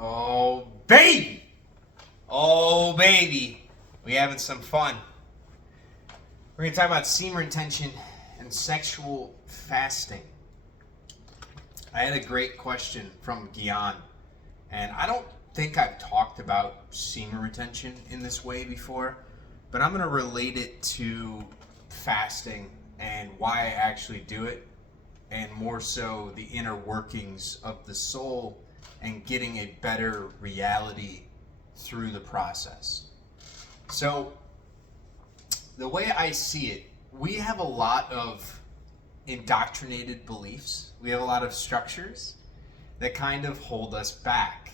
Oh, baby! Oh, baby. We having some fun. We're going to talk about semen retention and sexual fasting. I had a great question from Gian, and I don't think I've talked about semen retention in this way before, but I'm going to relate it to fasting and why I actually do it, and more so the inner workings of the soul and getting a better reality through the process. So, the way I see it, we have a lot of indoctrinated beliefs. We have a lot of structures that kind of hold us back.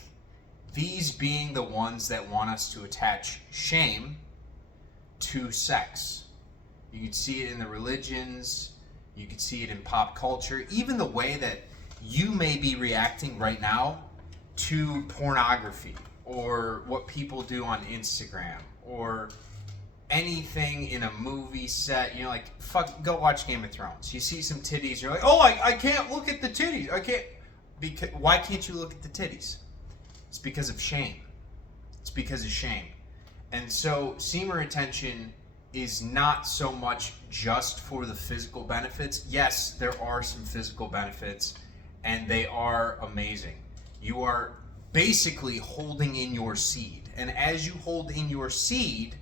These being the ones that want us to attach shame to sex. You can see it in the religions, you can see it in pop culture, even the way that you may be reacting right now to pornography or what people do on Instagram or anything in a movie set. You know, like, go watch Game of Thrones. You see some titties, you're like, oh, I can't look at the titties. I can't. Why can't you look at the titties? It's because of shame. It's because of shame. And so semen retention is not so much just for the physical benefits. Yes, there are some physical benefits, and they are amazing. You are basically holding in your seed. And as you hold in your seed,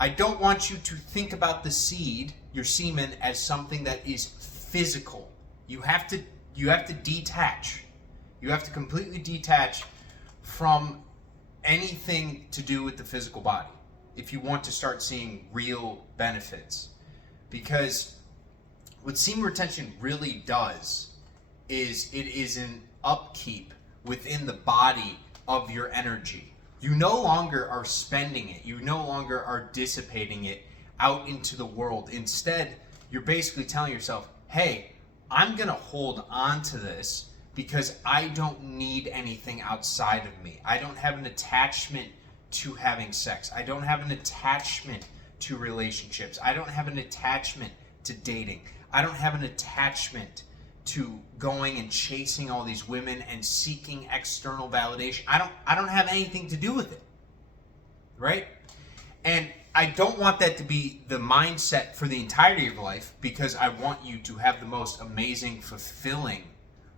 I don't want you to think about the seed, your semen, as something that is physical. You have to detach. You have to completely detach from anything to do with the physical body if you want to start seeing real benefits. Because what semen retention really does is it is an upkeep within the body of your energy. You no longer are spending it. You no longer are dissipating it out into the world. Instead, you're basically telling yourself, hey, I'm going to hold on to this because I don't need anything outside of me. I don't have an attachment to having sex. I don't have an attachment to relationships. I don't have an attachment to dating. I don't have an attachment to going and chasing all these women and seeking external validation. I don't have anything to do with it. Right? And I don't want that to be the mindset for the entirety of your life, because I want you to have the most amazing, fulfilling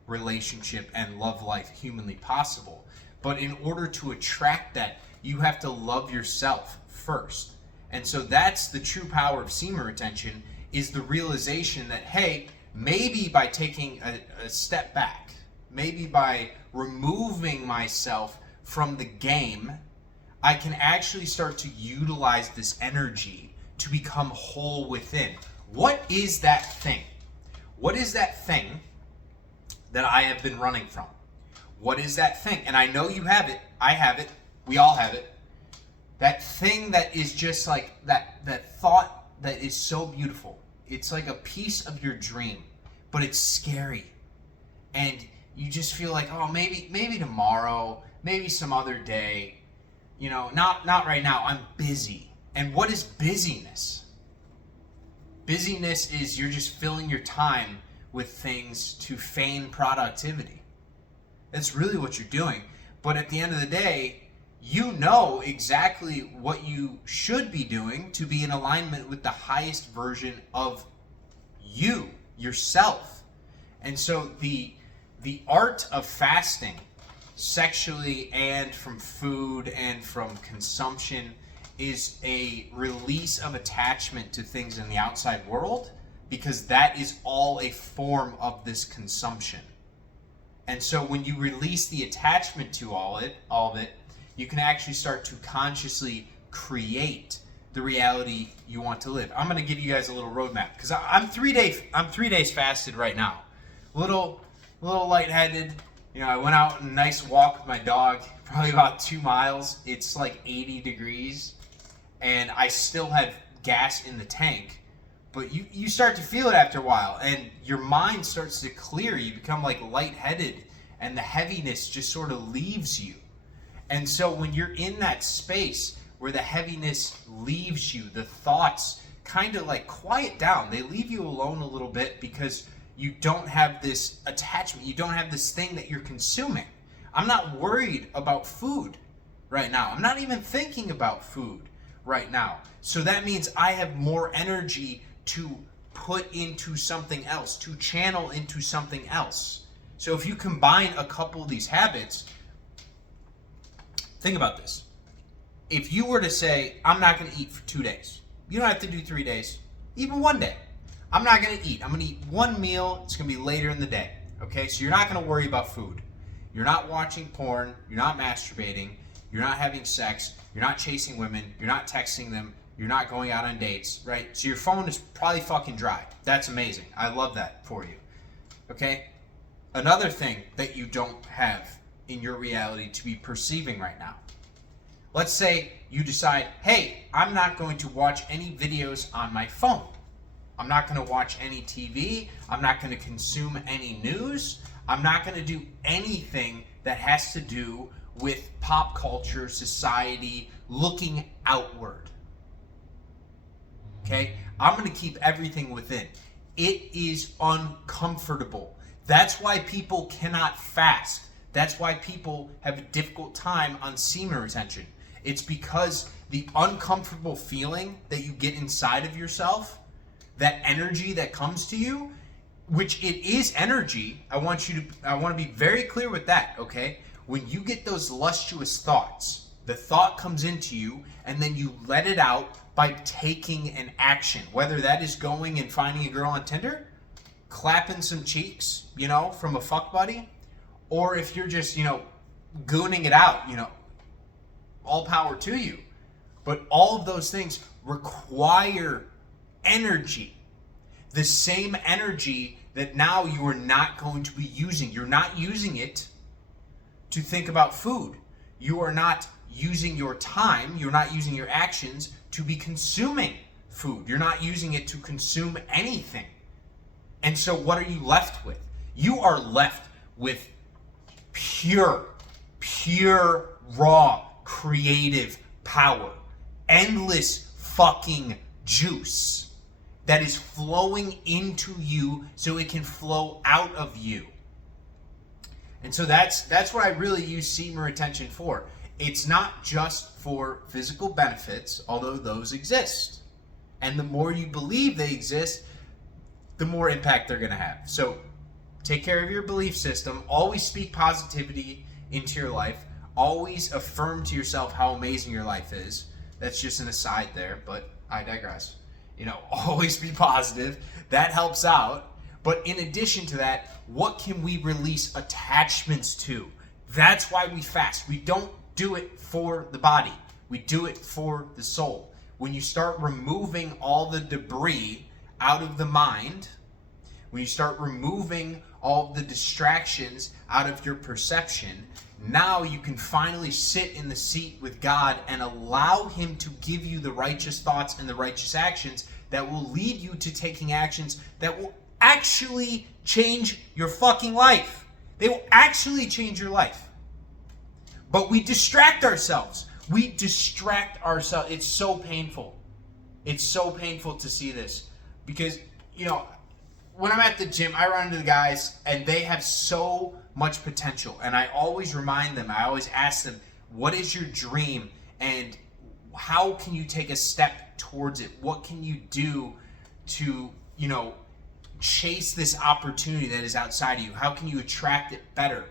relationship and love life humanly possible. But in order to attract that, you have to love yourself first. And so that's the true power of semen retention, is the realization that, hey, maybe by taking a step back, maybe by removing myself from the game, I can actually start to utilize this energy to become whole within. What is that thing? What is that thing that I have been running from? What is that thing? And I know you have it. I have it. We all have it. That thing that is just like that thought that is so beautiful. It's like a piece of your dream, but it's scary. And you just feel like, oh, maybe tomorrow, maybe some other day. You know, not right now. I'm busy. And what is busyness? Busyness is you're just filling your time with things to feign productivity. That's really what you're doing. But at the end of the day, you know exactly what you should be doing to be in alignment with the highest version of you, yourself. And so the art of fasting, sexually and from food and from consumption, is a release of attachment to things in the outside world, because that is all a form of this consumption. And so when you release the attachment to all of it, you can actually start to consciously create the reality you want to live. I'm going to give you guys a little roadmap, because I'm 3 days fasted right now. Little lightheaded. You know, I went out on a nice walk with my dog, probably about 2 miles. It's like 80 degrees, and I still have gas in the tank. But you start to feel it after a while, and your mind starts to clear. You become like lightheaded, and the heaviness just sort of leaves you. And so when you're in that space where the heaviness leaves you, the thoughts kind of like quiet down. They leave you alone a little bit because you don't have this attachment. You don't have this thing that you're consuming. I'm not worried about food right now. I'm not even thinking about food right now. So that means I have more energy to put into something else, to channel into something else. So if you combine a couple of these habits, think about this. If you were to say, I'm not going to eat for 2 days, you don't have to do 3 days, even 1 day. I'm not going to eat. I'm going to eat one meal. It's going to be later in the day. Okay, so you're not going to worry about food. You're not watching porn. You're not masturbating. You're not having sex. You're not chasing women. You're not texting them. You're not going out on dates, right? So your phone is probably fucking dry. That's amazing. I love that for you. Okay? Another thing that you don't have in your reality to be perceiving right now. Let's say you decide, hey, I'm not going to watch any videos on my phone. I'm not going to watch any TV. I'm not going to consume any news. I'm not going to do anything that has to do with pop culture, society, looking outward. Okay? I'm going to keep everything within. It is uncomfortable. That's why people cannot fast. That's why people have a difficult time on semen retention. It's because the uncomfortable feeling that you get inside of yourself, that energy that comes to you, which it is energy. I want to be very clear with that, okay? When you get those lustuous thoughts, the thought comes into you and then you let it out by taking an action, whether that is going and finding a girl on Tinder, clapping some cheeks, from a fuck buddy, or if you're just, gooning it out, all power to you. But all of those things require energy. The same energy that now you are not going to be using. You're not using it to think about food. You are not using your time, you're not using your actions to be consuming food. You're not using it to consume anything. And so what are you left with? You are left with pure, raw, creative power. Endless fucking juice that is flowing into you so it can flow out of you. And so that's what I really use semen retention for. It's not just for physical benefits, although those exist. And the more you believe they exist, the more impact they're going to have. So take care of your belief system. Always speak positivity into your life. Always affirm to yourself how amazing your life is. That's just an aside there, but I digress. Always be positive. That helps out. But in addition to that, what can we release attachments to? That's why we fast. We don't do it for the body. We do it for the soul. When you start removing all the debris out of the mind, when you start removing all the distractions out of your perception, now you can finally sit in the seat with God and allow Him to give you the righteous thoughts and the righteous actions that will lead you to taking actions that will actually change your fucking life. They will actually change your life. But we distract ourselves. It's so painful. It's so painful to see this. Because, when I'm at the gym, I run into the guys and they have so much potential. And I always remind them, I always ask them, what is your dream? And how can you take a step towards it? What can you do to, chase this opportunity that is outside of you? How can you attract it better?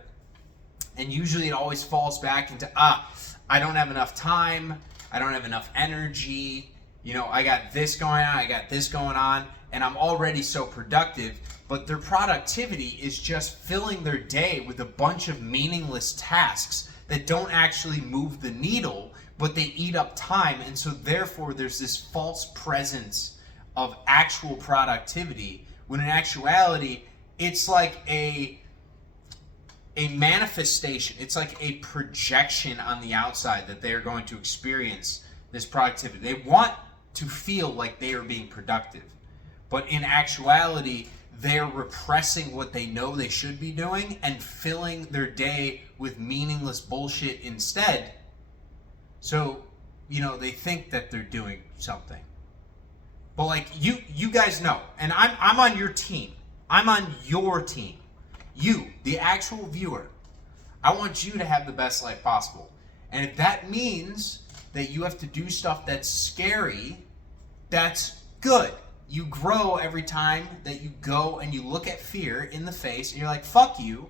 And usually it always falls back into, I don't have enough time. I don't have enough energy. I got this going on. I got this going on. And I'm already so productive. But their productivity is just filling their day with a bunch of meaningless tasks that don't actually move the needle, but they eat up time. And so therefore there's this false presence of actual productivity, when in actuality, it's like a manifestation. It's like a projection on the outside that they are going to experience this productivity. They want to feel like they are being productive. But in actuality, they're repressing what they know they should be doing and filling their day with meaningless bullshit instead. So, they think that they're doing something. But you guys know, and I'm on your team. I'm on your team. You, the actual viewer. I want you to have the best life possible. And if that means that you have to do stuff that's scary, that's good. You grow every time that you go and you look at fear in the face and you're like, fuck you,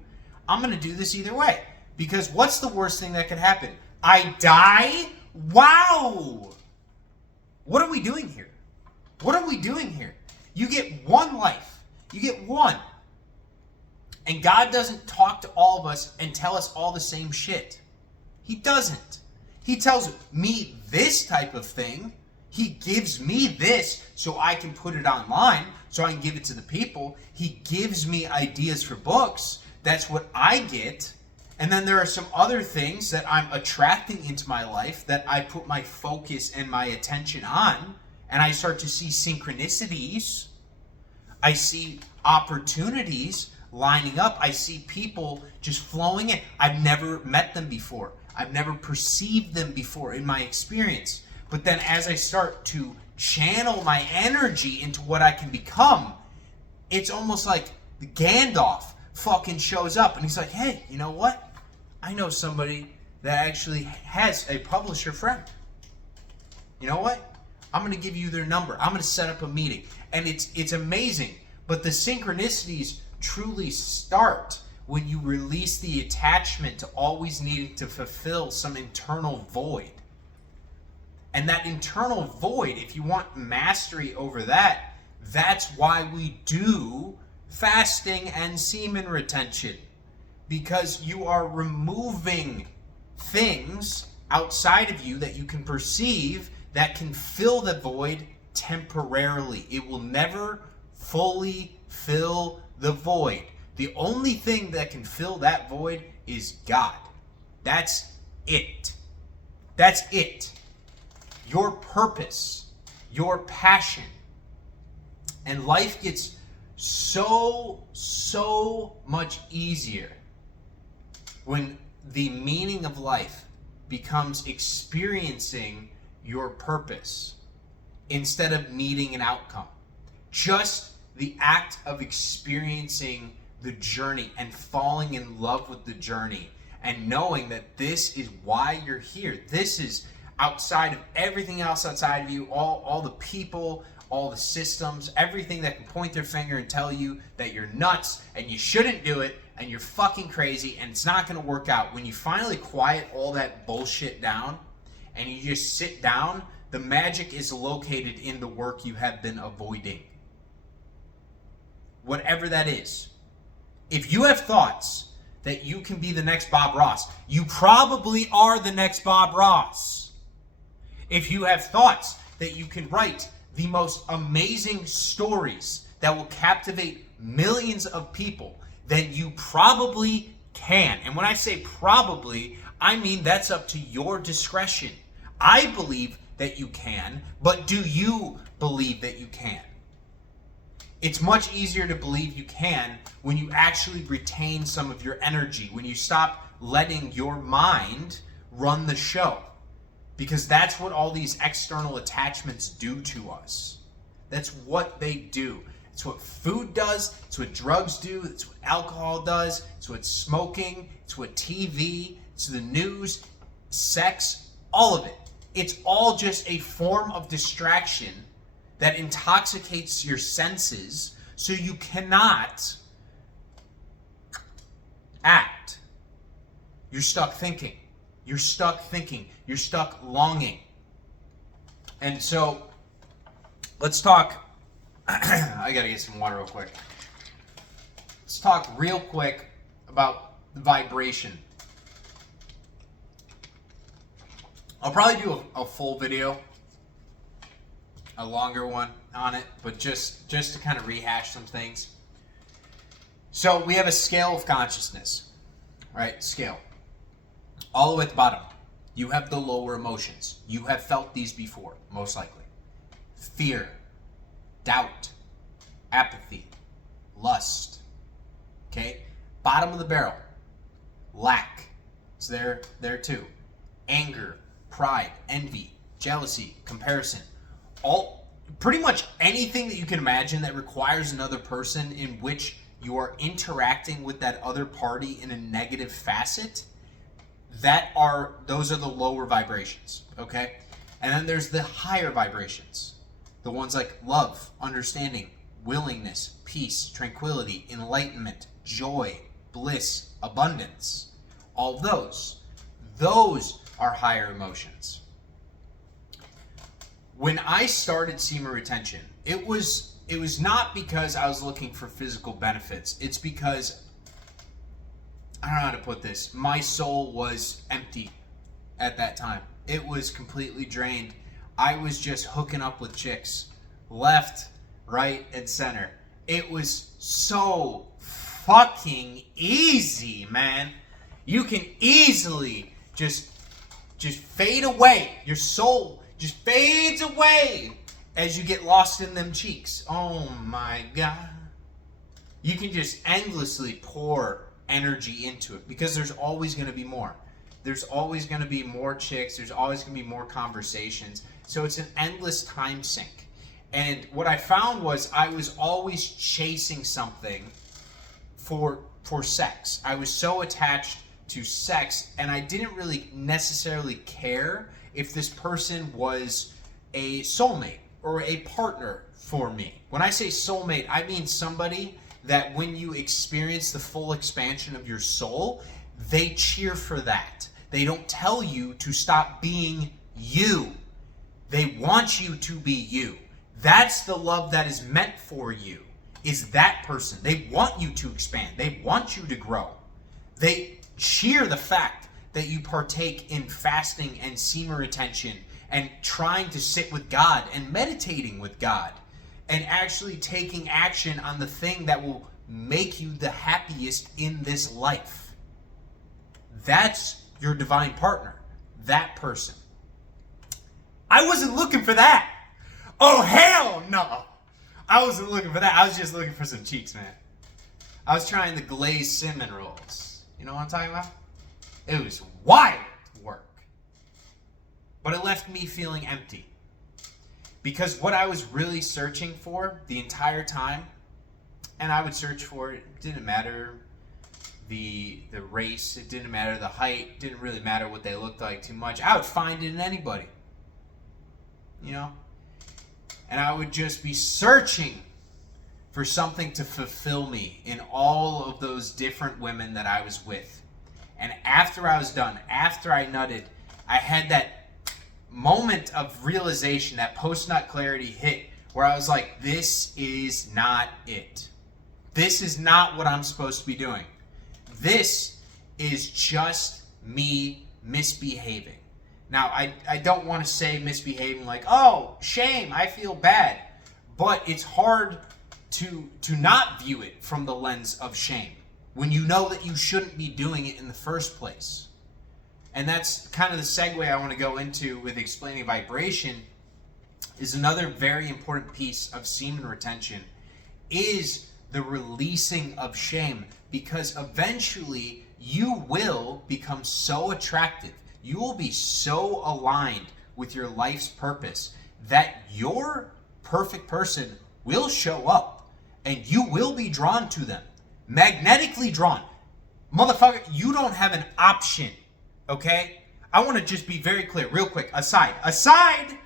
I'm going to do this either way. Because what's the worst thing that could happen? I die? Wow! What are we doing here? What are we doing here? You get one life. You get one. And God doesn't talk to all of us and tell us all the same shit. He doesn't. He tells me this type of thing. He gives me this so I can put it online, so I can give it to the people. He gives me ideas for books. That's what I get. And then there are some other things that I'm attracting into my life that I put my focus and my attention on. And I start to see synchronicities. I see opportunities lining up. I see people just flowing in. I've never met them before. I've never perceived them before in my experience. But then as I start to channel my energy into what I can become, it's almost like Gandalf fucking shows up and he's like, hey, you know what? I know somebody that actually has a publisher friend. You know what? I'm going to give you their number. I'm going to set up a meeting. And it's amazing. But the synchronicities truly start when you release the attachment to always needing to fulfill some internal void. And that internal void, if you want mastery over that, that's why we do fasting and semen retention. Because you are removing things outside of you that you can perceive that can fill the void temporarily. It will never fully fill the void. The only thing that can fill that void is God. That's it. That's it. Your purpose, your passion. And life gets so much easier when the meaning of life becomes experiencing your purpose instead of needing an outcome. Just the act of experiencing the journey and falling in love with the journey and knowing that this is why you're here. This is outside of everything else outside of you, all the people, all the systems, everything that can point their finger and tell you that you're nuts and you shouldn't do it and you're fucking crazy and it's not going to work out. When you finally quiet all that bullshit down and you just sit down, the magic is located in the work you have been avoiding. Whatever that is. If you have thoughts that you can be the next Bob Ross, you probably are the next Bob Ross. If you have thoughts that you can write the most amazing stories that will captivate millions of people, then you probably can. And when I say probably, I mean that's up to your discretion. I believe that you can, but do you believe that you can? It's much easier to believe you can when you actually retain some of your energy, when you stop letting your mind run the show. Because that's what all these external attachments do to us. That's what they do. It's what food does. It's what drugs do. It's what alcohol does. It's what smoking. It's what TV. It's the news, sex, all of it. It's all just a form of distraction that intoxicates your senses so you cannot act. You're stuck thinking. You're stuck thinking. You're stuck longing. And so, let's talk. I gotta get some water real quick. Let's talk real quick about vibration. I'll probably do a full video, a longer one on it, but just to kind of rehash some things. So we have a scale of consciousness, right? Scale. All the way at the bottom, you have the lower emotions. You have felt these before, most likely. Fear, doubt, apathy, lust. Okay? Bottom of the barrel, lack. It's there too. Anger, pride, envy, jealousy, comparison. All pretty much anything that you can imagine that requires another person in which you are interacting with that other party in a negative facet, those are the lower vibrations, okay? And then there's the higher vibrations. The ones like love, understanding, willingness, peace, tranquility, enlightenment, joy, bliss, abundance. All those are higher emotions. When I started semen retention, it was not because I was looking for physical benefits. It's because, I don't know how to put this, my soul was empty at that time. It was completely drained. I was just hooking up with chicks, left, right, and center. It was so fucking easy, man. You can easily just fade away. Your soul just fades away as you get lost in them cheeks. Oh my God. You can just endlessly pour energy into it because there's always going to be more. There's always going to be more chicks. There's always going to be more conversations. So it's an endless time sink. And what I found was I was always chasing something for sex. I was so attached to sex, and I didn't really necessarily care if this person was a soulmate or a partner for me. When I say soulmate, I mean somebody that when you experience the full expansion of your soul, they cheer for that. They don't tell you to stop being you. They want you to be you. That's the love that is meant for you, is that person. They want you to expand. They want you to grow. They cheer the fact that you partake in fasting and semen retention and trying to sit with God and meditating with God and actually taking action on the thing that will make you the happiest in this life. That's your divine partner, that person. I wasn't looking for that. Oh, hell no. I wasn't looking for that. I was just looking for some cheeks, man. I was trying the glazed cinnamon rolls. You know what I'm talking about? It was wild work. But it left me feeling empty. Because what I was really searching for the entire time, and I would search for it, it didn't matter the race, it didn't matter the height, it didn't really matter what they looked like too much. I would find it in anybody. You know? And I would just be searching for something to fulfill me in all of those different women that I was with. And after I was done, after I nutted, I had that moment of realization, that post-nut clarity hit, where I was like, this is not it. This is not what I'm supposed to be doing. This is just me misbehaving. Now, I don't want to say misbehaving like, oh, shame, I feel bad. But it's hard to not view it from the lens of shame when you know that you shouldn't be doing it in the first place. And that's kind of the segue I want to go into with explaining vibration. Is another very important piece of semen retention is the releasing of shame, because eventually you will become so attractive, you will be so aligned with your life's purpose that your perfect person will show up and you will be drawn to them, magnetically drawn. Motherfucker, you don't have an option, okay? I want to just be very clear, real quick. Aside,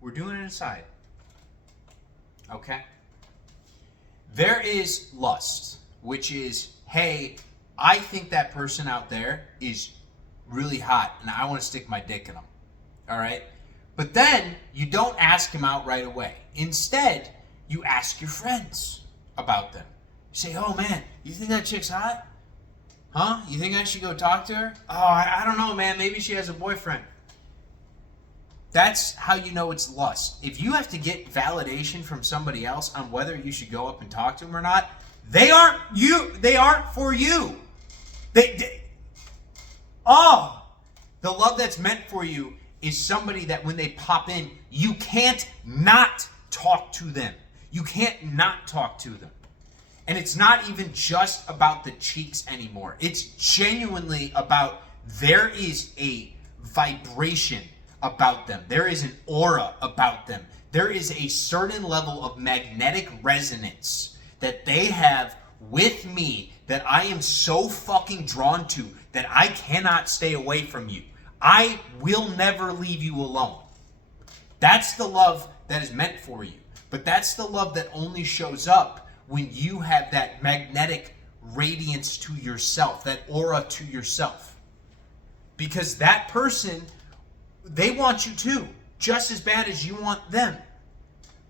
we're doing an aside, okay? There is lust, which is, hey, I think that person out there is really hot and I want to stick my dick in them, all right? But then you don't ask him out right away. Instead, you ask your friends about them. You say, oh man, you think that chick's hot? Huh? You think I should go talk to her? Oh, I don't know, man. Maybe she has a boyfriend. That's how you know it's lust. If you have to get validation from somebody else on whether you should go up and talk to them or not, they aren't you. They aren't for you. The love that's meant for you is somebody that when they pop in, you can't not talk to them. You can't not talk to them. And it's not even just about the cheeks anymore. It's genuinely about, there is a vibration about them. There is an aura about them. There is a certain level of magnetic resonance that they have with me that I am so fucking drawn to that I cannot stay away from you. I will never leave you alone. That's the love that is meant for you. But that's the love that only shows up when you have that magnetic radiance to yourself, that aura to yourself. Because that person, they want you too, just as bad as you want them.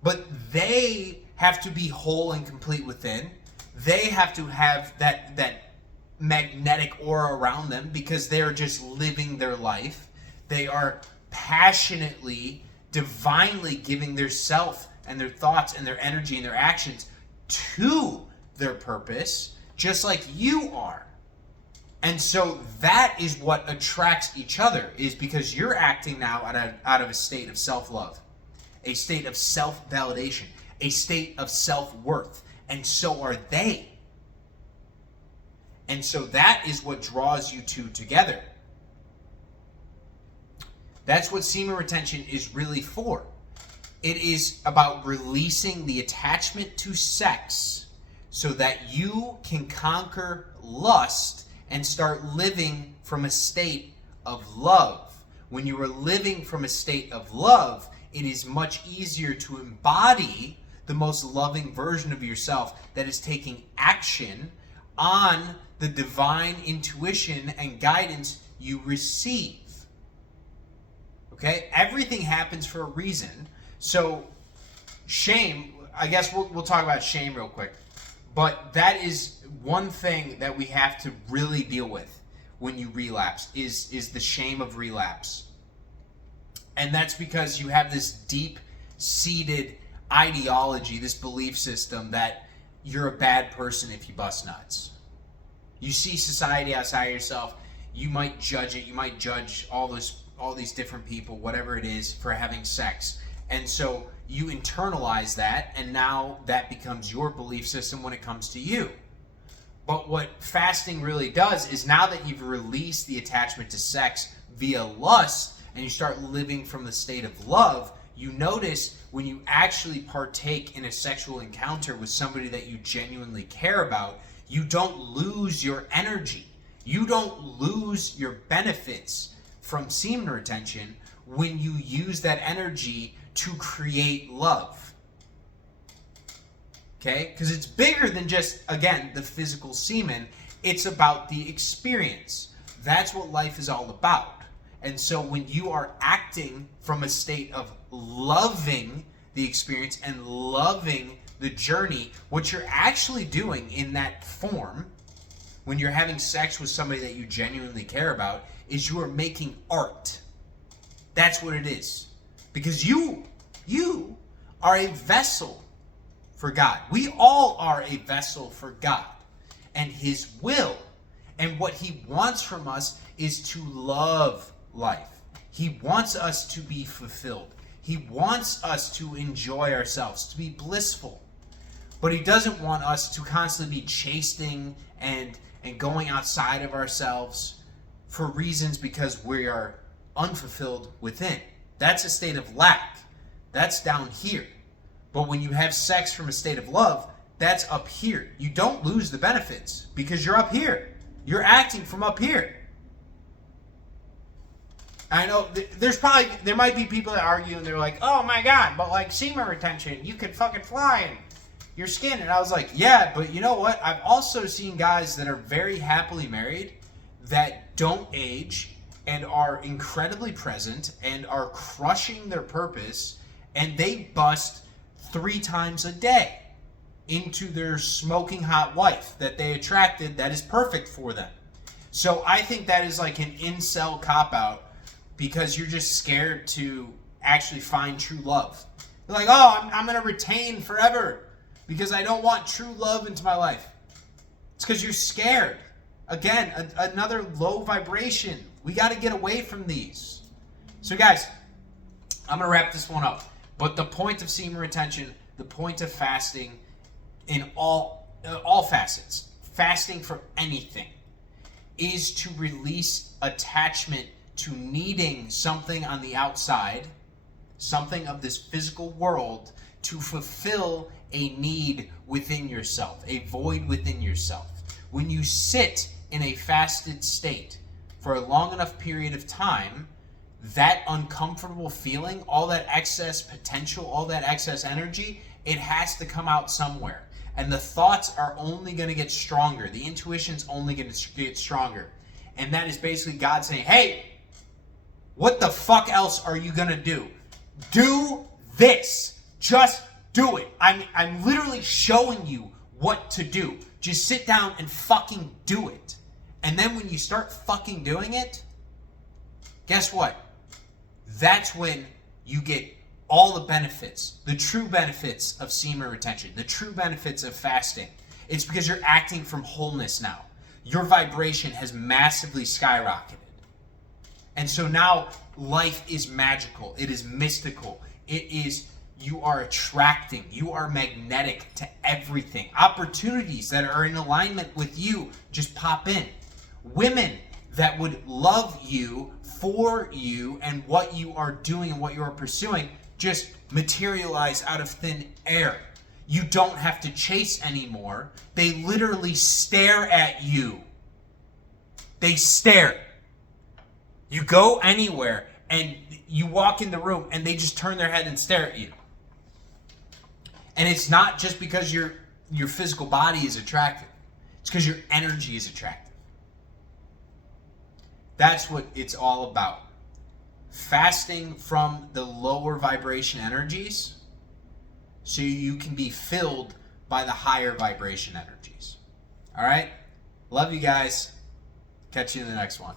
But they have to be whole and complete within. They have to have that magnetic aura around them because they're just living their life. They are passionately, divinely giving their self and their thoughts and their energy and their actions to their purpose, just like you are. And so that is what attracts each other, is because you're acting now out of a state of self-love, a state of self-validation, a state of self-worth, and so are they. And so that is what draws you two together. That's what semen retention is really for. It is about releasing the attachment to sex so that you can conquer lust and start living from a state of love. When you are living from a state of love, it is much easier to embody the most loving version of yourself that is taking action on the divine intuition and guidance you receive. Okay? Everything happens for a reason. So, shame, I guess we'll talk about shame real quick. But that is one thing that we have to really deal with when you relapse, is the shame of relapse. And that's because you have this deep-seated ideology, this belief system that you're a bad person if you bust nuts. You see society outside of yourself, you might judge it, you might judge all these different people, whatever it is, for having sex. And so you internalize that, and now that becomes your belief system when it comes to you. But what fasting really does is, now that you've released the attachment to sex via lust and you start living from the state of love, you notice when you actually partake in a sexual encounter with somebody that you genuinely care about, you don't lose your energy. You don't lose your benefits from semen retention when you use that energy to create love. Okay? Because it's bigger than just, again, the physical semen. It's about the experience. That's what life is all about. And so when you are acting from a state of loving the experience and loving the journey, what you're actually doing in that form, when you're having sex with somebody that you genuinely care about, is you are making art. That's what it is. Because you are a vessel for God. We all are a vessel for God and His will. And what He wants from us is to love life. He wants us to be fulfilled. He wants us to enjoy ourselves, to be blissful. But He doesn't want us to constantly be chasing and going outside of ourselves for reasons because we are unfulfilled within. That's a state of lack. That's down here. But when you have sex from a state of love, that's up here. You don't lose the benefits because you're up here. You're acting from up here. I know there might be people that argue and they're like, oh my God, but like semen retention, you could fucking fly in your skin. And I was like, yeah, but you know what? I've also seen guys that are very happily married that don't age and are incredibly present and are crushing their purpose, and they bust 3 times a day into their smoking hot wife that they attracted that is perfect for them. So I think that is like an incel cop-out because you're just scared to actually find true love. You're like, oh, I'm going to retain forever because I don't want true love into my life. It's because you're scared. Again, another low vibration. We got to get away from these. So guys, I'm going to wrap this one up. But the point of semen retention, the point of fasting in all facets, fasting for anything, is to release attachment to needing something on the outside, something of this physical world, to fulfill a need within yourself, a void within yourself. When you sit in a fasted state for a long enough period of time, that uncomfortable feeling, all that excess potential, all that excess energy, it has to come out somewhere. And the thoughts are only going to get stronger. The intuition's only going to get stronger. And that is basically God saying, hey, what the fuck else are you going to do? Do this. Just do it. I'm literally showing you what to do. Just sit down and fucking do it. And then when you start fucking doing it, guess what? That's when you get all the benefits, the true benefits of semen retention, the true benefits of fasting. It's because you're acting from wholeness now. Your vibration has massively skyrocketed. And so now life is magical. It is mystical. It is, you are attracting. You are magnetic to everything. Opportunities that are in alignment with you just pop in. Women that would love you, for you, and what you are doing and what you are pursuing just materialize out of thin air. You don't have to chase anymore. They literally stare at you. They stare. You go anywhere and you walk in the room and they just turn their head and stare at you. And it's not just because your physical body is attractive. It's because your energy is attractive. That's what it's all about. Fasting from the lower vibration energies so you can be filled by the higher vibration energies. All right? Love you guys. Catch you in the next one.